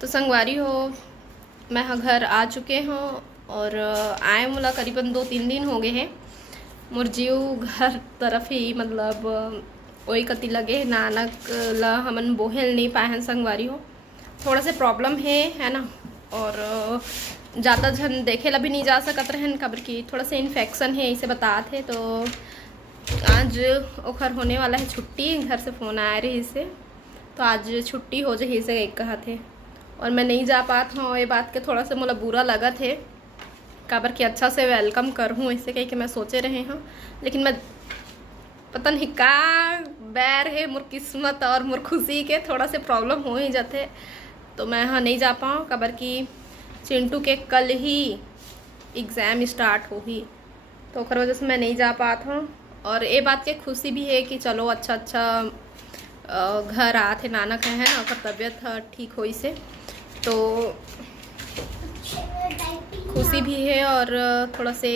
तो संगवारी हो, मैं घर आ चुके हूँ और आए मुला करीबन 2-3 दिन हो गए हैं। मोर जीव घर तरफ ही मतलब वही कति लगे नानक ला हमन बोहेल नहीं पाए हैं। संगवारी हो थोड़ा से प्रॉब्लम है ना, और ज़्यादा झन देखे ला भी नहीं जा सकत रहन काबर की थोड़ा से इन्फेक्शन है इसे बताते थे। तो आज ओखर होने वाला है छुट्टी, घर से फ़ोन आया रही इसे, तो आज छुट्टी हो जाए इसे एक कहा थे और मैं नहीं जा पात हूँ। ये बात के थोड़ा से मुला बुरा लगा थे काबर कि अच्छा से वेलकम करूँ इसे कह के मैं सोचे रहे हूँ, लेकिन मैं पता नहीं का बैर है मोर किस्मत और मोर खुशी के थोड़ा से प्रॉब्लम हो ही जाते। तो मैं हाँ नहीं जा पाऊँ काबर कि चिंटू के कल ही एग्ज़ाम स्टार्ट हो ही, तो ओकर वजह से मैं नहीं जा पात हूँ। और ये बात के खुशी भी है कि चलो अच्छा घर आते नानक है ना, ओकर तबीयत ठीक हो इसे, तो खुशी भी है और थोड़ा से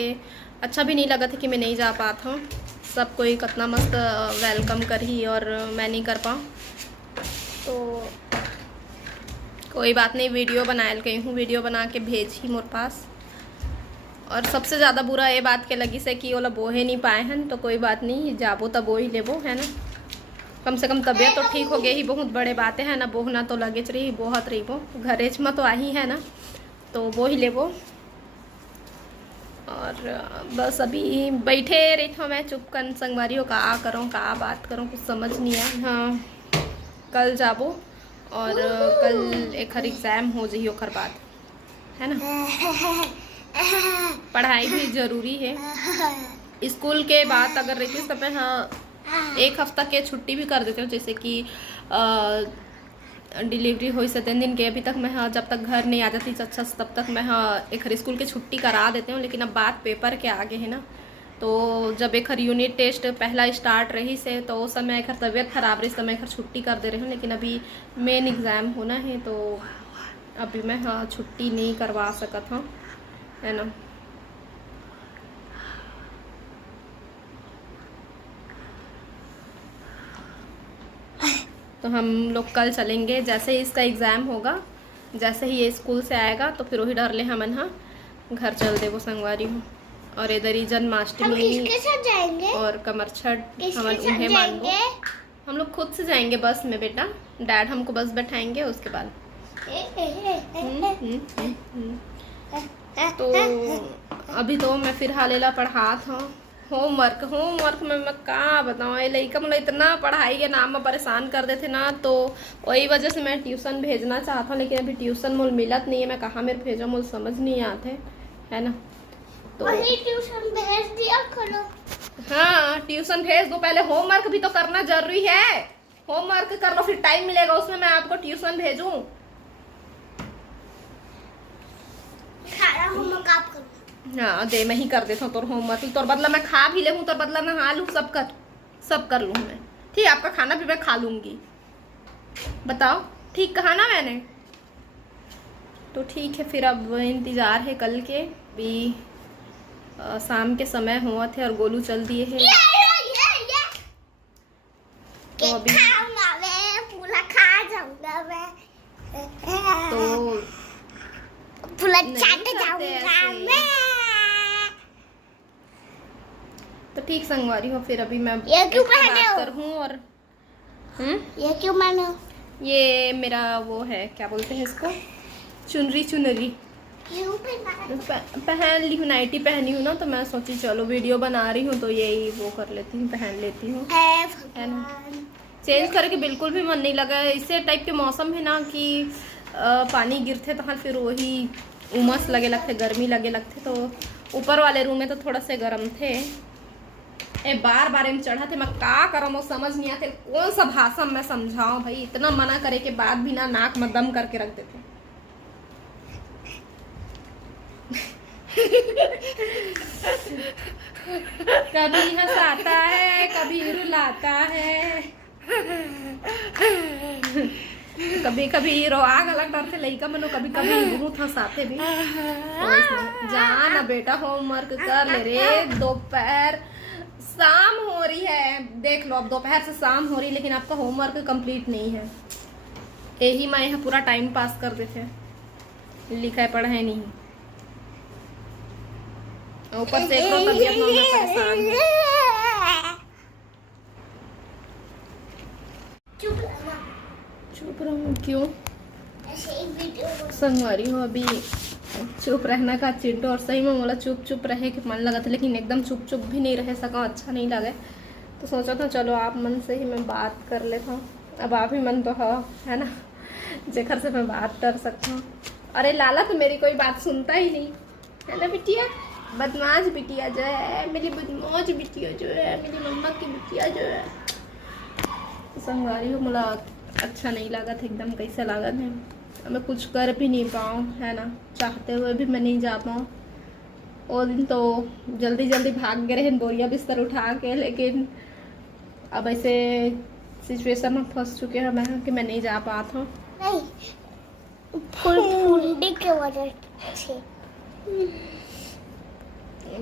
अच्छा भी नहीं लगा था कि मैं नहीं जा पाता हूँ। सब कोई कितना मस्त वेलकम कर ही और मैं नहीं कर पाऊँ, तो कोई बात नहीं, वीडियो बनाए कहीं हूँ, वीडियो बना के भेज ही मोर पास। और सबसे ज़्यादा बुरा ये बात के लगी से कि ओला बोहे नहीं पाए हैं, तो कोई बात नहीं, जाबो तब वो ही लेबो है ना, कम से कम तबीयत तो ठीक हो गई ही, बहुत बड़े बातें हैं ना, बोहना तो लगे रही बहुत रही वो घरेच में तो आई है ना, तो वो ही लेबो। और बस अभी बैठे रही था मैं चुप कर, संगवारी हो का करूँ का बात करूँ कुछ समझ नहीं आया। हाँ कल जाबो और कल एक एग्ज़ाम हो जाइए ओखर बाद है ना, पढ़ाई भी ज़रूरी है। स्कूल के बाद अगर रहती तो मैं हाँ एक हफ्ता के छुट्टी भी कर देती हूँ, जैसे कि डिलीवरी हुई 7 दिन के, अभी तक मैं हाँ जब तक घर नहीं आ जाती अच्छा तब तक मैं हाँ एक स्कूल की छुट्टी करा देती हूँ। लेकिन अब बात पेपर के आगे है ना, तो जब एक यूनिट टेस्ट पहला स्टार्ट रही से तो उस समय एक तबीयत खराब रही, समय एक छुट्टी कर दे रही हूँ। लेकिन अभी मेन एग्ज़ाम होना है तो अभी मैं हाँ छुट्टी नहीं करवा सकत हूँ है ना। तो हम लोग कल चलेंगे, जैसे ही इसका एग्ज़ाम होगा, जैसे ही ये स्कूल से आएगा तो फिर वही डर ले हमन हाँ घर चल दे वो संगवारी हूँ। और इधर ही जन्माष्टमी जाएंगे और कमर छठ हमन उन्हें मान लो, हम लोग खुद से जाएंगे बस में बेटा, डैड हमको बस बैठाएंगे उसके बाद। तो अभी तो मैं फिर हालेला पढ़ात हूँ होमवर्क में मैं का बताऊँ, ये लड़का मतलब इतना पढ़ाई के नाम में परेशान कर देते ना, तो वही वजह से मैं ट्यूशन भेजना चाहता हूँ। लेकिन अभी ट्यूशन मोल मिलत नहीं है, मैं कहाँ मेरे भेजो मोल समझ नहीं आते है ना। तो ट्यूशन भेज दिया करो। हाँ ट्यूशन भेज दो, पहले होमवर्क भी तो करना जरूरी है, होमवर्क कर लो फिर टाइम मिलेगा उसमें मैं आपको ट्यूशन भेजूं। सारा होमवर्क आप करो। हाँ दे मैं ही कर देता हूँ तोर होमवर्क, तोर बदला मैं खा भी ले हूँ, तोर बदला नहा लूँ, सब कर लूँ मैं, ठीक। आपका खाना भी मैं खा लूँगी, बताओ ठीक कहा ना मैंने। तो ठीक है फिर अब इंतज़ार है कल के, भी शाम के समय हुआ थे और गोलू चल दिए है। तो अभी पूरा खा जाऊंगा मैं, तो पूरा चाट जाऊंगा मैं। तो ठीक संगवारी हो, फिर अभी मैं ये क्यों पहने हो? बात करूँ और ये क्यों मानो? ये मेरा वो है क्या बोलते हैं इसको, चुनरी क्यों पहन ली हूँ, नाइटी पहनी हूँ ना, तो मैं सोची चलो वीडियो बना रही हूँ तो यही वो कर लेती हूँ, पहन लेती हूँ है ना। चेंज करके बिल्कुल भी मन नहीं लगा, इसे टाइप के मौसम है ना कि पानी गिरते तो फिर वही उमस लगे लगते, गर्मी लगे लगते। तो ऊपर वाले रूम में तो थोड़ा से गर्म थे, बार इन चढ़ा थे, मैं का करम वो समझ नहीं आते, कौन सा भाषा मैं समझाऊं भाई, इतना मना करे के बाद भी ना नाक में दम करके रख देते। कभी हंसाता है कभी रुलाता है, कभी रोआ गलत डरते लइका मनो, कभी बहुत हंसाते भी। तो जा ना बेटा होमवर्क कर ले रे, दोपहर शाम हो रही है, देख लो अब दोपहर से शाम हो रही है लेकिन आपका होमवर्क कंप्लीट नहीं है। यही मैं यहाँ पूरा टाइम पास कर देते लिखा पढ़ाई नहीं। ऊपर से एक तबियत में परेशान है। चुप रहूं क्यों? संगवारी हो अभी चुप रहना का चिंटू और सही में बोला चुप चुप रहे कि मन लगा था, लेकिन एकदम चुप चुप भी नहीं रह सका, अच्छा नहीं लगे तो सोचा था चलो आप मन से ही मैं बात कर लेता हूँ। अब आप ही मन तो है ना जेकर से मैं बात कर सकता हूँ। अरे लाला तो मेरी कोई बात सुनता ही नहीं है ना बिटिया, बदमाश बिटिया जो है मेरी, बदमाश बिटिया जो है मेरी मम्मा की बिटिया जो है। संगवारी हो मला अच्छा नहीं लगा था, एकदम कैसा लगा था। मैं कुछ कर भी नहीं पाऊँ है ना, चाहते हुए भी मैं नहीं जा पाऊँ। वो दिन तो जल्दी जल्दी भाग गए रहे बोरिया बिस्तर उठा के, लेकिन अब ऐसे सिचुएशन में फंस चुके हैं मैं कि मैं नहीं जा पाता हूँ। नहीं, फुंडी के वजह से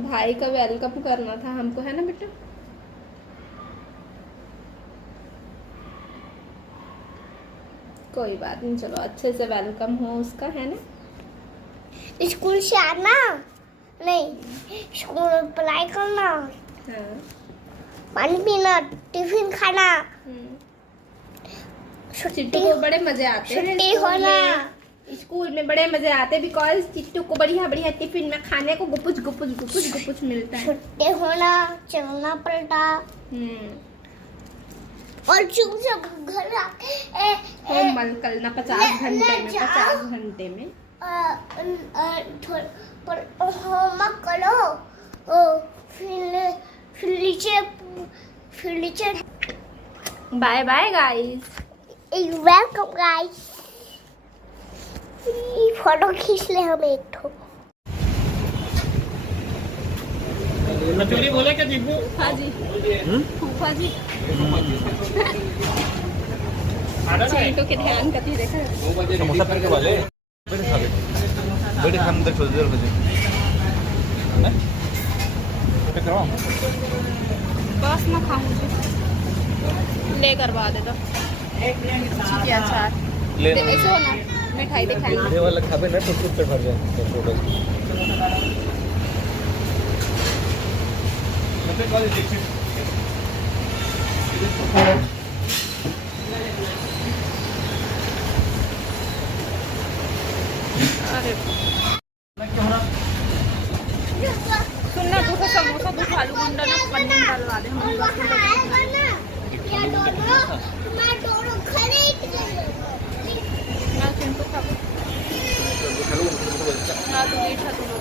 भाई का वेलकम करना था हमको है ना बेटा। कोई बात नहीं, चलो अच्छे से वेलकम हो उसका है ना। स्कूल से आना नहीं, स्कूल में पढ़ाई करना, हाँ। पानी पीना, टिफिन खाना, चिट्टू को बड़े मजे आते हैं छुट्टी होना। स्कूल में बड़े मजे आते हैं बिकॉज चिट्टू को बढ़िया बढ़िया टिफिन में खाने को गुपुच गुपुच गुपुच गुपुच मिलता है। छुट्टी होना, चलना पड़ता और चुप चाप घर आके होमवर्क करना 50 घंटे में, 50 घंटे में होमवर्क करो, फिर नीचे bye bye guys, welcome guys. Photo खींच ले हम एक ठो। कचौरी बोले क्या दीपू? हाँ जी फूफा जी चिंटू के ध्यान कति देखा समोसा पैक वाले बैठे खा ले, बैठे खाने तक थोड़ी देर हो जाए ना, पैक करवाओ बस मैं खाऊंगी, ले करवा दे दो चीज़ अचार ले ऐसे हो ना, मिठाई दिखाएंगे ये वाला खाबे ना तो कुछ पे भर जाए टोटल। मतलब कॉलेज देखिए अरे सुनना दो समोसा, दो आलू गुंडा ना पन्नी डलवा दे ना चिंटू खा ना तू मीठा तू क्या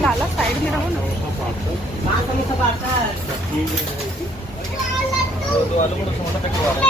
लाला साइड में रहो ना। दो आलू को समोसा पैक करवा दो।